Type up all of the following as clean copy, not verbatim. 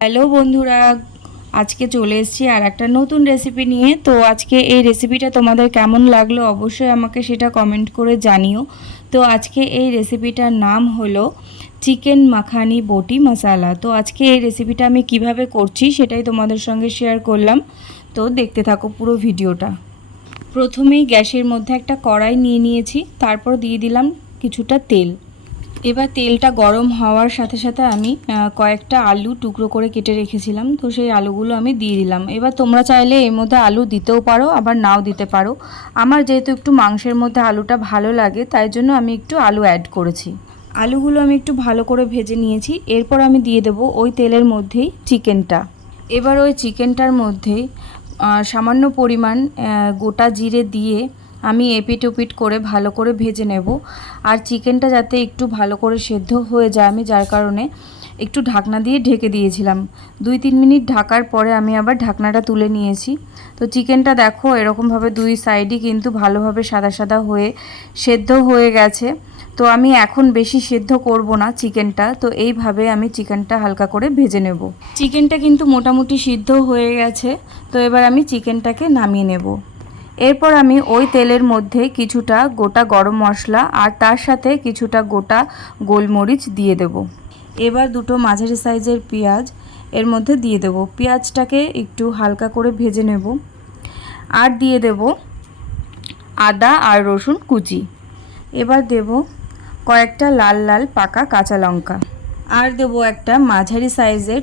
Hello বন্ধুরা, আজকে চলে এসেছি আর একটা নতুন রেসিপি নিয়ে। তো আজকে এই রেসিপিটা তোমাদের কেমন লাগলো অবশ্যই আমাকে সেটা কমেন্ট করে জানিও। তো আজকে এই রেসিপিটার নাম হলো চিকেন মাখানি বটি মশালা। তো আজকে এই রেসিপিটা আমি কিভাবে করছি সেটাই তোমাদের সঙ্গে শেয়ার করলাম। তো দেখতে থাকো পুরো ভিডিওটা। প্রথমেই গ্যাসের মধ্যে একটা কড়াই নিয়ে নিয়েছি, তারপর দিয়ে দিলাম কিছুটা তেল। এবার তেলটা গরম হওয়ার সাথে সাথে আমি কয়েকটা আলু টুকরো করে কেটে রেখেছিলাম, তো সেই আলুগুলো আমি দিয়ে দিলাম। এবার তোমরা চাইলে এর মধ্যে আলু দিতেও পারো, আবার নাও দিতে পারো। আমার যেহেতু একটু মাংসের মধ্যে আলুটা ভালো লাগে, তাই জন্য আমি একটু আলু অ্যাড করেছি। আলুগুলো আমি একটু ভালো করে ভেজে নিয়েছি। এরপর আমি দিয়ে দেবো ওই তেলের মধ্যেই চিকেনটা। এবার ওই চিকেনটার মধ্যেই সামান্য পরিমাণ গোটা জিরে দিয়ে আমি এপিট ওপিট করে ভালো করে ভেজে নেব। আর চিকেনটা যাতে একটু ভালো করে সেদ্ধ হয়ে যায়, আমি যার কারণে একটু ঢাকনা দিয়ে ঢেকে দিয়েছিলাম। 2-3 মিনিট ঢাকার পরে আমি আবার ঢাকনাটা তুলে নিয়েছি। তো চিকেনটা দেখো এরকমভাবে দুই সাইডই কিন্তু ভালোভাবে সাদা সাদা হয়ে সেদ্ধ হয়ে গেছে। তো আমি এখন বেশি সেদ্ধ করব না চিকেনটা, তো এইভাবে আমি চিকেনটা হালকা করে ভেজে নেব। চিকেনটা কিন্তু মোটামুটি সিদ্ধ হয়ে গেছে। তো এবার আমি চিকেনটাকে নামিয়ে নেব। এরপর আমি ওই তেলের মধ্যে কিছুটা গোটা গরম মশলা আর তার সাথে কিছুটা গোটা গোলমরিচ দিয়ে দেব। এবার দুটো মাঝারি সাইজের পেঁয়াজ এর মধ্যে দিয়ে দেব। পেঁয়াজটাকে একটু হালকা করে ভেজে নেব। আর দিয়ে দেব আদা আর রসুন কুচি। এবার দেব কয়েকটা লাল লাল পাকা কাঁচা লঙ্কা। আর দেব একটা মাঝারি সাইজের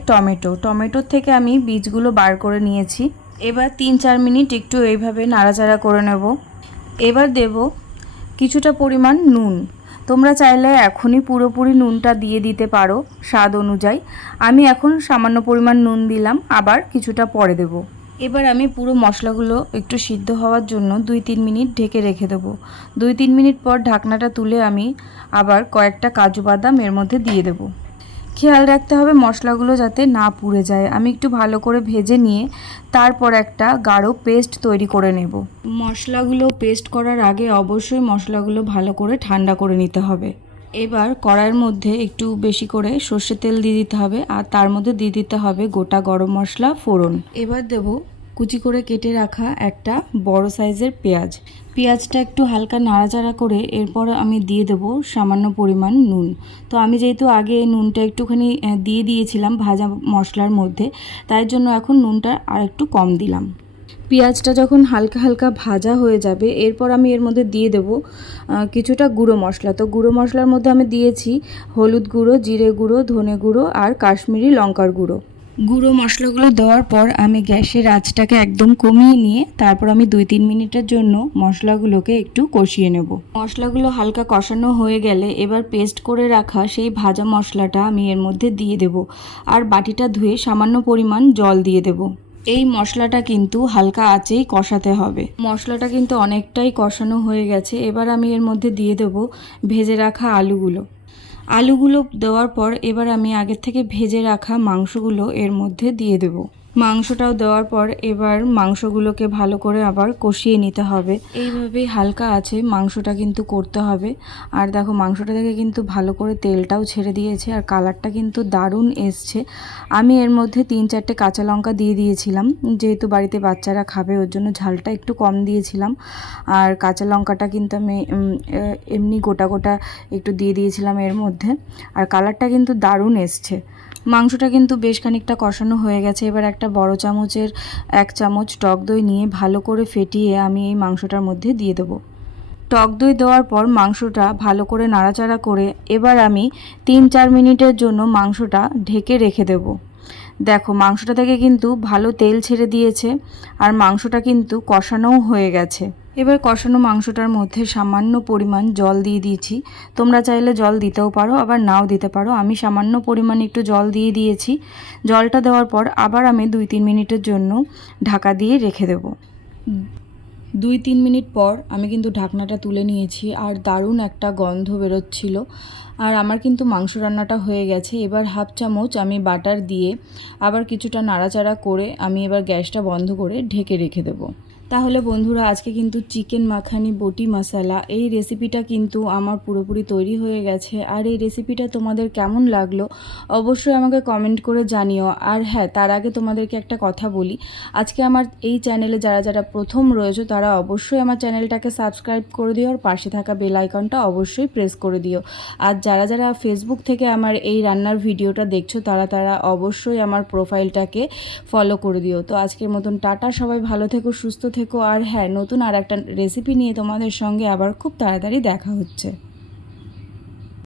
টমেটোর থেকে আমি বীজগুলো বার করে নিয়েছি। এবার 3-4 মিনিট একটু এইভাবে নাড়াচাড়া করে নেব। এবার দেব কিছুটা পরিমাণ নুন। তোমরা চাইলে এখনই পুরোপুরি নুনটা দিয়ে দিতে পারো স্বাদ অনুযায়ী। আমি এখন সামান্য পরিমাণ নুন দিলাম, আবার কিছুটা পরে দেব। এবার আমি পুরো মশলাগুলো একটু সিদ্ধ হওয়ার জন্য 2-3 মিনিট ঢেকে রেখে দেবো। 2-3 মিনিট পর ঢাকনাটা তুলে আমি আবার কয়েকটা কাজু বাদাম এর মধ্যে দিয়ে দেবো। খেয়াল রাখতে হবে মশলাগুলো যাতে না পুড়ে যায়। আমি একটু ভালো করে ভেজে নিয়ে তারপর একটা গাঢ় পেস্ট তৈরি করে নেব। মশলাগুলো পেস্ট করার আগে অবশ্যই মশলাগুলো ভালো করে ঠান্ডা করে নিতে হবে। এবার কড়াইয়ের মধ্যে একটু বেশি করে সর্ষের তেল দিয়ে দিতে হবে, আর তার মধ্যে দিয়ে দিতে হবে গোটা গরম মশলা ফোড়ন। এবার দেব কুচি করে কেটে রাখা একটা বড় সাইজের পেঁয়াজটা একটু হালকা নাড়াচাড়া করে এরপর আমি দিয়ে দেব সামান্য পরিমাণ নুন। তো আমি যেহেতু আগে নুনটা একটুখানি দিয়ে দিয়েছিলাম ভাজা মশলার মধ্যে, তাই জন্য এখন নুনটা আর একটু কম দিলাম। পেঁয়াজটা যখন হালকা হালকা ভাজা হয়ে যাবে, এরপর আমি এর মধ্যে দিয়ে দেব কিছুটা গুঁড়ো মশলা। তো গুঁড়ো মশলার মধ্যে আমি দিয়েছি হলুদ গুঁড়ো, জিরে গুঁড়ো, ধনে গুঁড়ো আর কাশ্মীরি লঙ্কার গুঁড়ো। গুঁড়ো মশলাগুলো দেওয়ার পর আমি গ্যাসের আঁচটাকে একদম কমিয়ে নিয়ে তারপর আমি 2-3 মিনিটের জন্য মশলাগুলোকে একটু কষিয়ে নেব। মশলাগুলো হালকা কষানো হয়ে গেলে এবার পেস্ট করে রাখা সেই ভাজা মশলাটা আমি এর মধ্যে দিয়ে দেব। আর বাটিটা ধুয়ে সামান্য পরিমাণ জল দিয়ে দেব। এই মশলাটা কিন্তু হালকা আঁচেই কষাতে হবে। মশলাটা কিন্তু অনেকটাই কষানো হয়ে গেছে। এবার আমি এর মধ্যে দিয়ে দেব ভেজে রাখা আলুগুলো দেওয়ার পর এবার আমি আগের থেকে ভেজে রাখা মাংসগুলো এর মধ্যে দিয়ে দেব। মাংসটাও দেওয়ার পর এবার মাংসগুলোকে ভালো করে আবার কষিয়ে নিতে হবে। এইভাবে হালকা আছে মাংসটা কিন্তু করতে হবে। আর দেখো মাংসটা থেকে কিন্তু ভালো করে তেলটাও ছেড়ে দিয়েছে আর কালারটা কিন্তু দারুণ এসছে। আমি এর মধ্যে 3-4টে কাঁচা লঙ্কা দিয়ে দিয়েছিলাম, যেহেতু বাড়িতে বাচ্চারা খাবে ওর জন্য ঝালটা একটু কম দিয়েছিলাম। আর কাঁচা লঙ্কাটা কিন্তু আমি এমনি গোটা গোটা একটু দিয়ে দিয়েছিলাম এর মধ্যে। আর কালারটা কিন্তু দারুণ এসছে। মাংসটা কিন্তু বেশ খানিকটা কষানো হয়ে গেছে। এবার একটা বড় চামচের 1 চামচ টক দই নিয়ে ভালো করে ফেটিয়ে আমি এই মাংসটার মধ্যে দিয়ে দেবো। টক দই দেওয়ার পর মাংসটা ভালো করে নাড়াচাড়া করে এবার আমি 3-4 মিনিটের জন্য মাংসটা ঢেকে রেখে দেব। দেখো মাংসটা থেকে কিন্তু ভালো তেল ছেড়ে দিয়েছে আর মাংসটা কিন্তু কষানোও হয়ে গেছে। এবার কষানো মাংসটার মধ্যে সামান্য পরিমাণ জল দিয়ে দিয়েছি। তোমরা চাইলে জল দিতেও পারো, আবার নাও দিতে পারো। আমি সামান্য পরিমাণ একটু জল দিয়ে দিয়েছি। জলটা দেওয়ার পর আবার আমি 2-3 মিনিটের জন্য ঢাকা দিয়ে রেখে দেব। 2-3 মিনিট পর আমি কিন্তু ঢাকনাটা তুলে নিয়েছি আর দারুণ একটা গন্ধ বেরোচ্ছিল। আর আমার কিন্তু মাংস রান্নাটা হয়ে গেছে। এবার 1/2 চামচ আমি বাটার দিয়ে আবার কিছুটা নাড়াচাড়া করে আমি এবার গ্যাসটা বন্ধ করে ঢেকে রেখে দেবো। তাহলে বন্ধুরা আজকে কিন্তু চিকেন মাখানি বটি মশলা এই রেসিপিটা কিন্তু আমার পুরোপুরি তৈরি হয়ে গেছে। আর এই রেসিপিটা তোমাদের কেমন লাগলো অবশ্যই আমাকে কমেন্ট করে জানিও। আর হ্যাঁ, তার আগে তোমাদেরকে একটা কথা বলি, আজকে আমার এই চ্যানেলে যারা যারা প্রথম রয়েছে তারা অবশ্যই আমার চ্যানেলটাকে সাবস্ক্রাইব করে দিও আর পাশে থাকা বেল আইকনটা অবশ্যই প্রেস করে দিও। আর যারা যারা ফেসবুক থেকে আমার এই রান্নার ভিডিওটা দেখছো তারা তারা অবশ্যই আমার প্রোফাইলটাকে ফলো করে দিও। তো আজকের মতন টাটা, সবাই ভালো থেকো, সুস্থ থেকো। আর হ্যাঁ, নতুন আর একটা রেসিপি নিয়ে তোমাদের সঙ্গে আবার খুব তাড়াতাড়ি দেখা হচ্ছে।